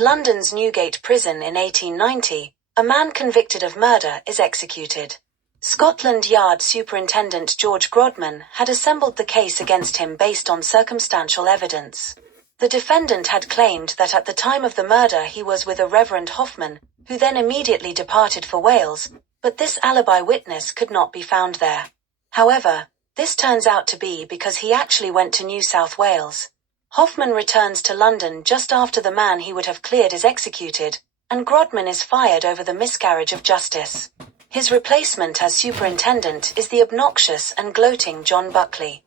London's Newgate prison in 1890, a man convicted of murder is executed. Scotland Yard Superintendent George Grodman had assembled the case against him based on circumstantial evidence. The defendant had claimed that at the time of the murder he was with a Reverend Hoffman, who then immediately departed for Wales, but this alibi witness could not be found there. However, this turns out to be because he actually went to New South Wales. Hoffman returns to London just after the man he would have cleared is executed, and Grodman is fired over the miscarriage of justice. His replacement as superintendent is the obnoxious and gloating John Buckley.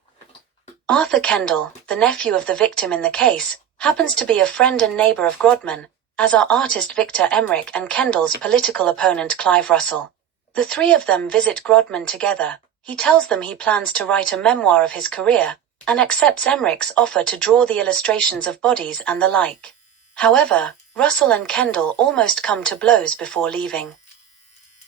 Arthur Kendall, the nephew of the victim in the case, happens to be a friend and neighbour of Grodman, as are artist Victor Emmerich and Kendall's political opponent Clive Russell. The three of them visit Grodman together. He tells them he plans to write a memoir of his career, and accepts Emmerich's offer to draw the illustrations of bodies and the like. However, Russell and Kendall almost come to blows before leaving.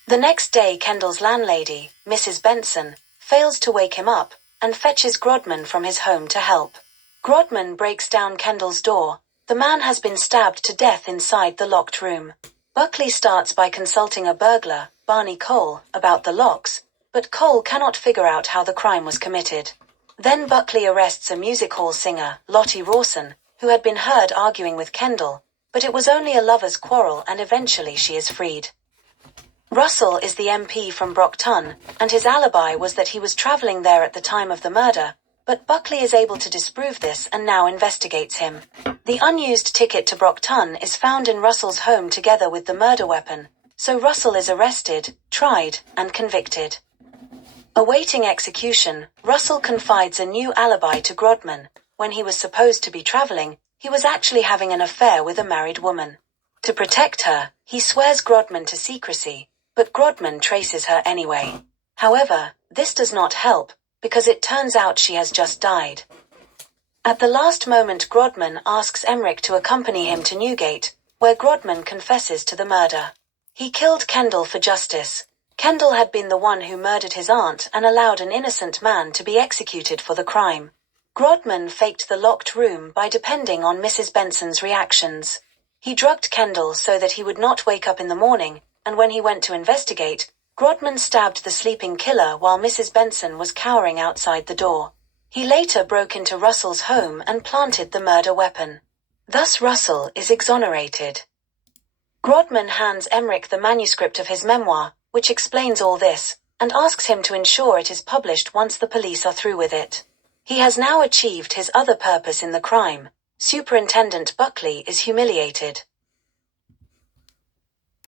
The next day Kendall's landlady, Mrs. Benson, fails to wake him up, and fetches Grodman from his home to help. Grodman breaks down Kendall's door. The man has been stabbed to death inside the locked room. Buckley starts by consulting a burglar, Barney Cole, about the locks, but Cole cannot figure out how the crime was committed. Then Buckley arrests a music hall singer, Lottie Rawson, who had been heard arguing with Kendall, but it was only a lover's quarrel and eventually she is freed. Russell is the MP from Brockton, and his alibi was that he was travelling there at the time of the murder, but Buckley is able to disprove this and now investigates him. The unused ticket to Brockton is found in Russell's home together with the murder weapon, so Russell is arrested, tried, and convicted. Awaiting execution, Russell confides a new alibi to Grodman. When he was supposed to be travelling, he was actually having an affair with a married woman. To protect her, he swears Grodman to secrecy, but Grodman traces her anyway. However, this does not help, because it turns out she has just died. At the last moment Grodman asks Emmerich to accompany him to Newgate, where Grodman confesses to the murder. He killed Kendall for justice. Kendall had been the one who murdered his aunt and allowed an innocent man to be executed for the crime. Grodman faked the locked room by depending on Mrs. Benson's reactions. He drugged Kendall so that he would not wake up in the morning, and when he went to investigate, Grodman stabbed the sleeping killer while Mrs. Benson was cowering outside the door. He later broke into Russell's home and planted the murder weapon. Thus Russell is exonerated. Grodman hands Emmerich the manuscript of his memoir, which explains all this, and asks him to ensure it is published once the police are through with it. He has now achieved his other purpose in the crime. Superintendent Buckley is humiliated.